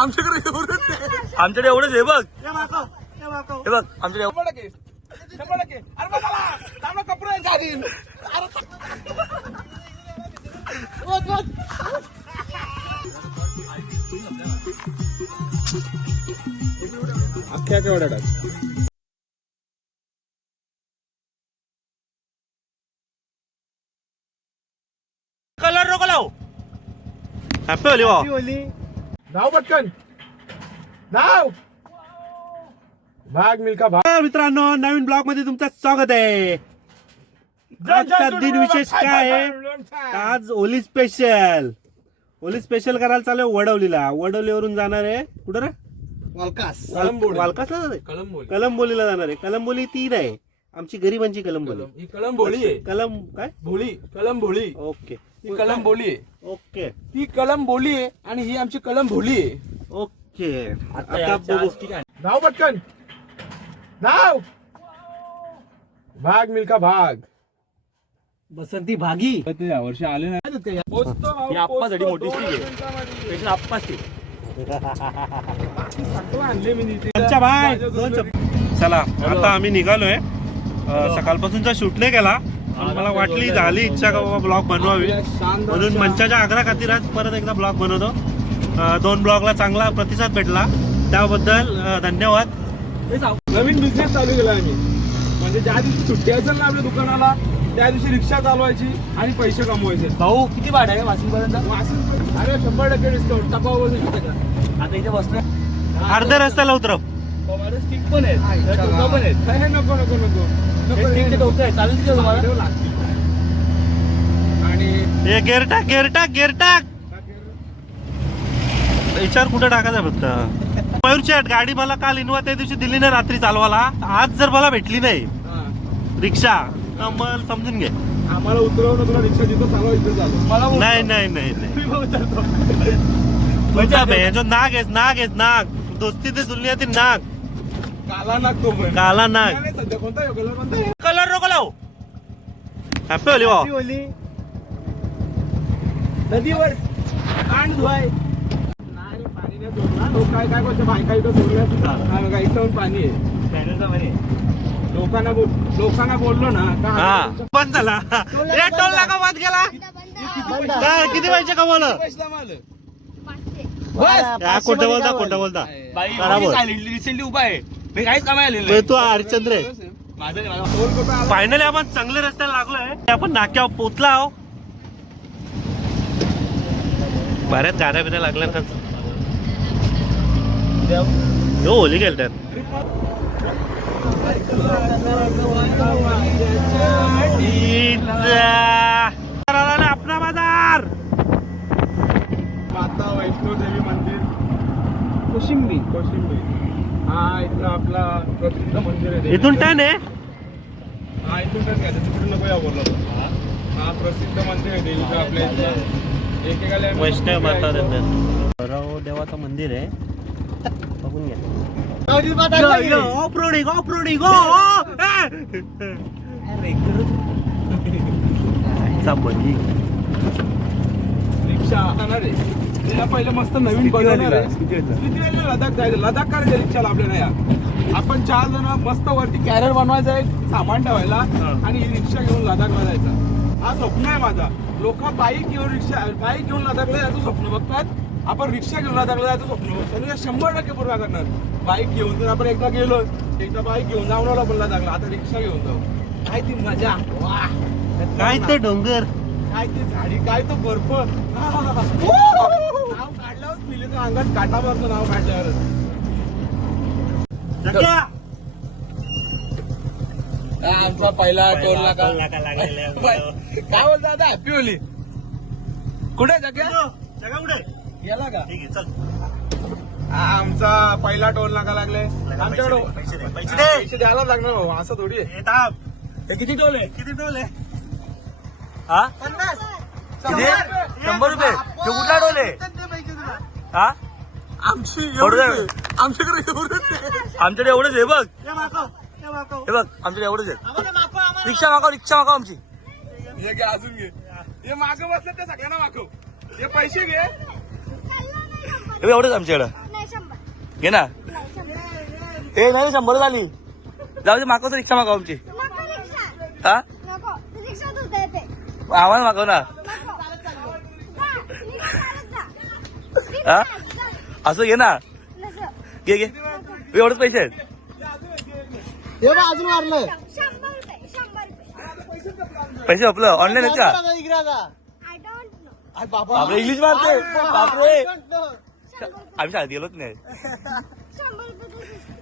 आमच्याकडे एवढंच आहे बघ. हे बघ आमच्याकडे अख्ख्या केवढ्या टाक. कलर नको लावू. हॅपी होली भाऊ. धाव पटकन धाव. भाग मिल्का भाग. मित्रांनो नवीन ब्लॉग मध्ये तुमचं स्वागत आहे. आजचा दिन विशेष काय आहे? आज होली स्पेशल. होली स्पेशल करायला चालू आहे वडवलीला. वडवलीवरून जाणार आहे कुठं रे? वालकासला जाणार आहे. कलंबोलीला जाणार आहे. कलंबोली 3 आहे आमची गरिबांची कलंबोली. ही कलंबोली आहे. कलम काय भोळी कलंबोली. ओके ही कलंबोली आहे. ओके ती कलंबोली आहे आणि ही आमची कलंबोली आहे. ओके आता बघू. धाव पटकन धाव. भाग मिल्का भाग. बसंती भागी या वर्षी आले नाही. आप्पासाठी मोठी स्टिक आहे. आणले मी बाय. चला आता आम्ही निघालोय. सकाळपासूनचा शूट नाही केला. मला वाटली झाली इच्छा का बाबा ब्लॉग बनवावी म्हणून मंचाच्या आग्रह खातीर आज परत एकदा ब्लॉग बनवतो. 2 ब्लॉगला चांगला प्रतिसाद भेटला त्याबद्दल धन्यवाद. नवीन बिझनेस चालू केला आम्ही. म्हणजे ज्या दिवशी सुट्टी असेल ना आपल्या दुकानाला त्या दिवशी रिक्षा चालवायची आणि पैसे कमवायचे. भाऊ किती भाडं आहे वाशिम पर्यंत? अरे 100% डिस्काउंट. टपावर आता इथे बसलो अर्ध्या रस्त्याला उतरव. स्टिक पण आहेत. नको नको नको आणि गेअर टाक. याच्यावर कुठं टाकायचं फक्त. मयूर शेट गाडी मला काल इनोवा त्या दिवशी दिली नाही रात्री चालवायला. आज जर मला भेटली नाही रिक्षा तर मग समजून घे आम्हाला उतरवणं तुला रिक्षा जिथं चालवा इथं चालू. मला नाही तुझा जो नाग आहेस नाग दोस्ती ते दुनियातील नाग. काला नाग तो पण. काला नाग. सध्या कोणता कलर कोणता कलर नको लावू. हॅपी होली भाऊ. नदीवर कांड धुवाय नाही पाणी नाही सोडणार. लोक काय करते बायका इथं सोडल्या इथं पाणी आहे. लोकांना बोललो ना हा बंद झाला. टोल नाका बंद केला. किती पैसे कमवलं? खोटं बोलता रिसेंटली उभा आहे मी काहीच कमायला. तू हरिश्चंद्र आहे. फायनली आपण चांगल्या रस्त्याला लागलोय. आपण नाक्यावर पोचला आहो. बऱ्याच गाड्या बिड्या लागल्या ना. होली गेलतात. आपला बाजार माता वैष्णो देवी मंदिर कोशिंबी. हा इथलं आपला प्रसिद्ध मंदिर आहे. इथून टर्न आहे. हा इथून टर्न घ्यायचं. तिकडून नको या बोलला. हा प्रसिद्ध मंदिर आहे देवीचं आपल्या इथलं. एकेकाला वैष्णव माता देवाचं मंदिर आहे. बघून घ्या. ऑफ रोडिंग रिक्षा जाणार आहे. तिला पहिलं मस्त नवीन बनवणार आहे. किती वेळ लडाख जायचं. लडाख करायचं रिक्षाला आपल्याला. या आपण 4 जण मस्त वरती कॅरियर बनवायचं आहे सामान ठेवायला आणि ही रिक्षा घेऊन लडाखला जायचं. हा स्वप्न आहे माझा. लोक बाईक घेऊन लडाखला जायचं स्वप्न बघतात. आपण रिक्षा घेऊन लडाखला जायचं स्वप्न बघतो. 100% पूर्ण करणार. बाईक घेऊन जर आपण एकदा गेलो बाईक घेऊन जाऊन आपण लडाखला. आता रिक्षा घेऊन जाऊ. काय ती मजा. वा काय ते डोंगर काय ती झाडी काय तो बर्फ. नाव काढल्यावर पिले तर अंगात काटा भरतो. नाव काढल्यावर आमचा पहिला टोल नाका. काय बोलता आता हॅपी होली. कुठे जग्या गेला का? चल. आमचा पहिला टोल नाका लागलाय. आमच्याकडे पैसे द्यायला लागणार भाऊ. असं थोडी आहे. हे किती टोल आहे? हा 100 रुपये. तो कुठला टोल आहे? हा आमच्याकडे एवढंच आहे बघ. हे बघ आमच्याकडे एवढंच आहे. रिक्षा मागव आमची. हे घे अजून घे. हे मागं बसलं ते सगळ्यांना मागव. हे पैसे घे. एवढंच आमच्याकडं. घे ना. ए नाही 100 झाली. जाऊ दे मागवतो रिक्षा मागव आमची. हा आम्हाला मागव ना. हा असं घे ना. घे घे एवढंच पैसे आहेत. अजून वाढलं पैसे आपलं ऑनलाईन आहेत का. बापरे इंग्लिश मारते. बापरे आम्ही शाळेत गेलोच नाही.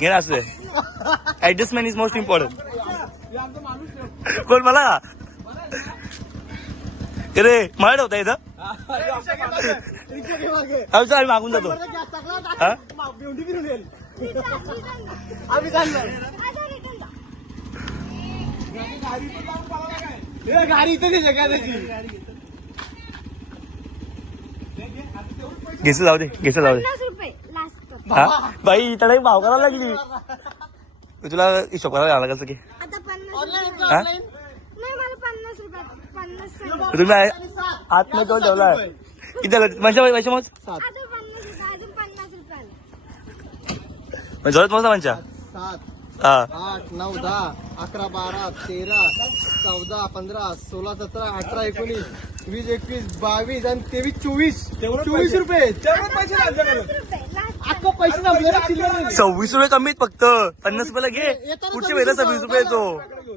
घे ना असं. Adjustment is most important. कोण मला रे मला ठेवता इथं. आम्ही मागून जातो. हा आम्ही चाललो. गाडी इथं त्याची घेसं जाऊ दे. घेसं जाऊ दे. हा बाई त्याला भाव करायला लागली. तुला हिशोब करायला लागला कसं की. हा तुम्ही आतमध्ये तो ठेवला. किती झालं माझ्या पैसे मग जोरात मग माझ्या. 7 हा 8 9 10 11 12 13 14 15 16 17 18 19 20 21 22 आणि 23 24 रुपये. अख्खा पैसे संपले रे, चिल्लर नाही. 26 रुपये कमीत फक्त. 50 रुपयाला घे. पुढच्या वेळेला 26 रुपये येतो.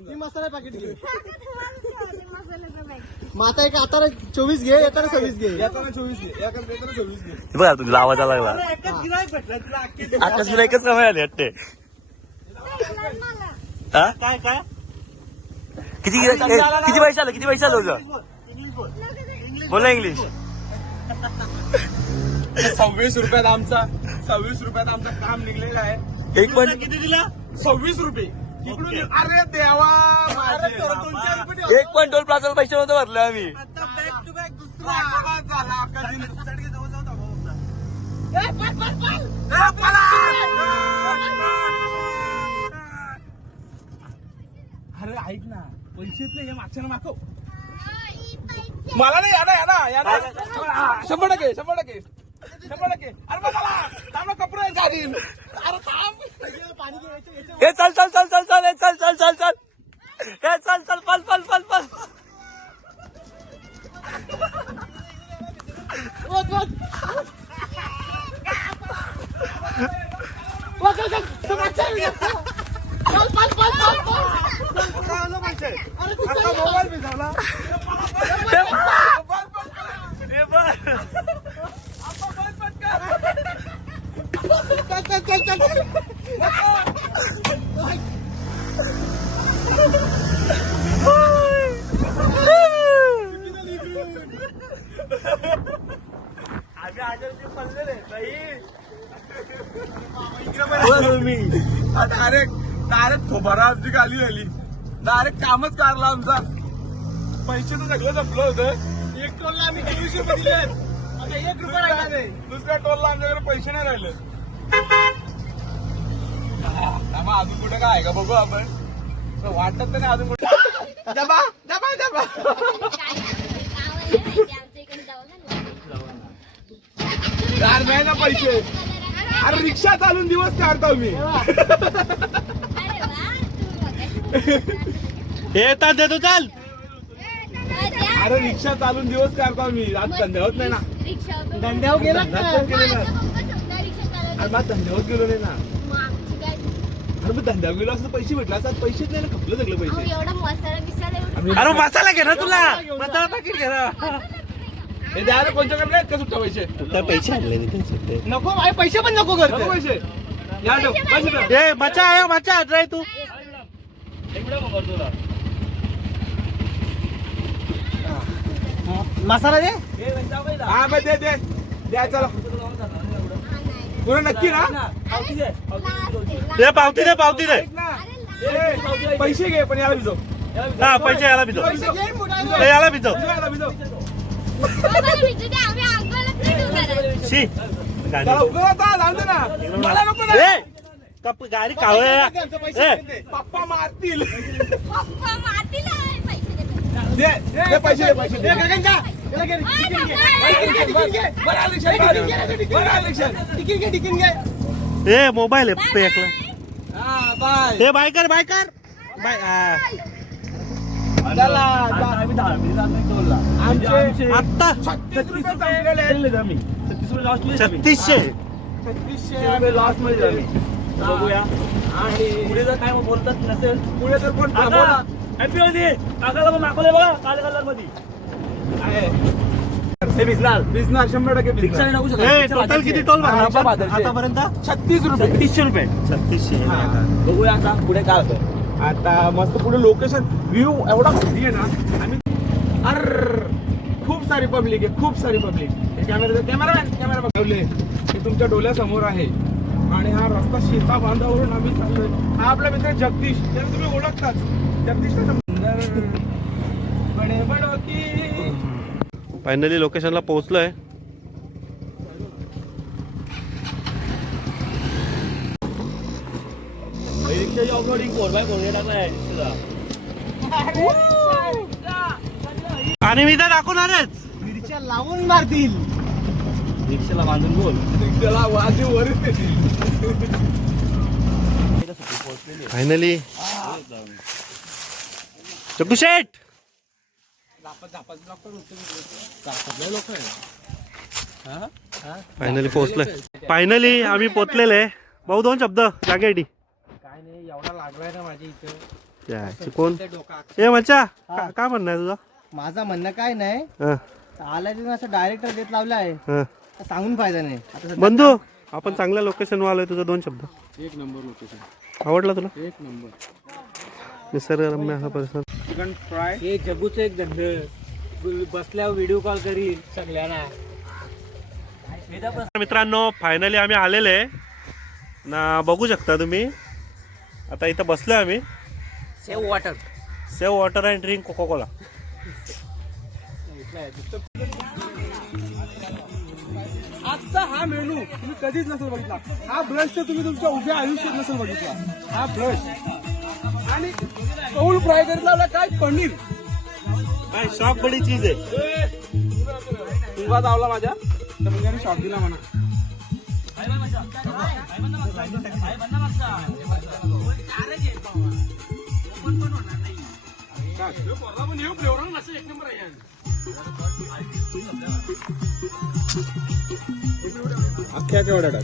ही मसाला पॅकेट घे. मग आता एक आता 24 घे, येताना 26 घे. येताना 24 घे, येताना 26 घे. हे बघा तुझा आवाज आला लागला. आकाश तुला एकच कमाई आली वाटते. हा काय काय किती किती पैसे आलं. किती पैसे आलं तुझं. बोला इंग्लिश. 26 रुपयात आमचा 26 रुपयात आमचं काम निघलेलं आहे. एक पण किती दिला. 26 रुपये इकडून. अरे देवा माझे. एक पण टोल प्लाझाला पैसे नव्हते भरले आम्ही. बॅक टू बॅक दुसरा अपघात झाला. अरे ऐक ना, पैसेच नाही हे मागच्या मागव. मला नाही याना 100%. अरे मला थांब ना, कपडे घालीन. अरे थांब. हे चल चल चल चल चल चल चल चल चल हे चल चल पल पल पल पल. मोबाईल बी झाला. डायरेक्ट खोबारा आमची खाली झाली. डायरेक्ट कामच काढला आमचा. पैसे तर सगळं संपलं होतं. एक टोलला आम्ही 23 रुपये दिले. आता 1 रुपया राहिला नाही. दुसऱ्या टोलला आमच्याकडे पैसे नाही राहिले. अजून कुठं काय आहे का बघू आपण. वाटत तर नाही अजून कुठं. डबा डबा डबा. यार नाही ना पैसे. अरे रिक्षा चालून दिवस काढतो मी. येतात देतो चाल. अरे रिक्षा चालून दिवस काढतो मी. आज धंदे होत नाही ना. धंद्यावर गेला अरे मग धंद्यावर गेलो नाही ना. अरे मग धंद्यावर गेलो असं पैसे भेटला असतात. पैसेच नाही ना, खपलं सगळं पैसे. अरे मसाला घे ना तुला. मसाला पाकिट घे ना. हे द्यायला कोणच्याकडे नाहीत का सुट्टा पैसे. काय पैसे आणले नाही. नको भाई, पैसे पण नको करतो. नको पैसे. या ठेव, पैसे ठेव. ए मचा आहे मचा ड्राय तू. मसाला दे. हा मग दे दे द्या. चला पुढे नक्की ना. दे पावती दे पावती दे. ऐक ना. ए, पैसे घे पण याला भिजव. हा पैसे याला भिजव. पैसे घे. ए, याला भिजव. याला भिजव. शी गाडी. त्याला उगवता लावून दे ना. मला नको ना. ए गाडी कावळ्या. ए पप्पा मारतील. दे दे पैसे दे. पैसे दे. बरं आलं रिक्षा. बरं आलं रिक्षा. ए मोबाईल आहे पेकला. हा बाय ए बायकर बायकर बाय चला आम्ही 10 मिनिट टोलला आमचे आत्ता 36 रुपये संपलेले आहेत. आम्ही 36 रुपये लॉस मध्ये 3600. 3600 लॉस मध्ये आम्ही बघूया. आणि पुढे जर काय बोलतात नसेल पुढे तर कोण काका थांबवणार हॅपी होती काकाला पण दाखवलंय बघा काल कलर मध्ये आहे. हे भिजणार भिजणार 100% रिक्षा भिजणार. ए टोटल किती टोल भरला आमच्या आपण बादलचे. आतापर्यंत? 36 रुपये 3600 रुपये 3600. बघूया आता पुढे काय होतं. आता मस्त पुढे लोकेशन व्ह्यू एवढा भारी आहे ना. आम्ही खूप सारी पब्लिक आहे, खूप सारी पब्लिक. कॅमेरा बघवले ते तुमच्या डोळ्यासमोर आहे. आणि हा रस्ता शेता बांधावरून आम्ही चाललोय. हा आपला मित्र जगदीश, त्याला तुम्ही ओळखताच. जगदीशला सुंदर बडे बडो की. फायनली लोकेशनला पोहोचलोय. रिक्षाची ऑफरोडिंग 4x4 टाकलाय आणि मी तर दाखवणारच. मिरच्या लावून मारतील. रिक्षाला बांधून बोल. त्याला वाजूवर फायनली चक्कू शेट फायनली पोहोचलोय. फायनली आम्ही पोहोचलेले. भाऊ 2 शब्द जागेसाठी. काय नाही एवढा लागलाय ना माझ्या इथं. याची कोण ए मच्छा काय म्हणणं आहे तुझं? माझं म्हणणं काय नाही, हं, आलाय तिथून असं डायरेक्टर देत लावलं आहे, हं. तर सांगून फायदा नाही. आता सध्या बंधू आपण चांगल्या लोकेशनवर आलोय. तुझं 2 शब्द. एक नंबर लोकेशन, आवडला तुला? एक नंबर. निसर्गरम्य असा परिसर. चिकन फ्राय हे जगूचं एक धंद बसल्यावर व्हिडिओ कॉल करील सगळ्यांना. मित्रांनो फायनली आम्ही आलेले ना. बघू शकता तुम्ही. आता इथं बसलोय आम्ही. Save water. Save water and drink Coca Cola. आजचा हा मेनू तुम्ही कधीच नसेल बघितला. हा ब्रश तर तुम्ही तुमच्या उभ्या आयुष्यात नसेल बघितला. हा ब्रश आणि कौल फ्राय करला काय पनीर. काय शॉप बडी चीज आहे. तुंगा धावला माझ्या तर म्हणजे शॉप दिला म्हणा. अख्ख्या केवढ्या टाक.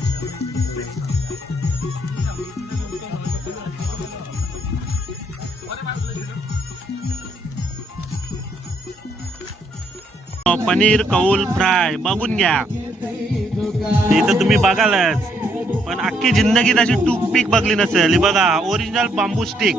पनीर कौल फ्राय बघून घ्या. इथं तुम्ही बघालच पण अख्खी जिंदगीत अशी टूथपिक बघली नसेल. हे बघा ओरिजिनल बांबू स्टिक.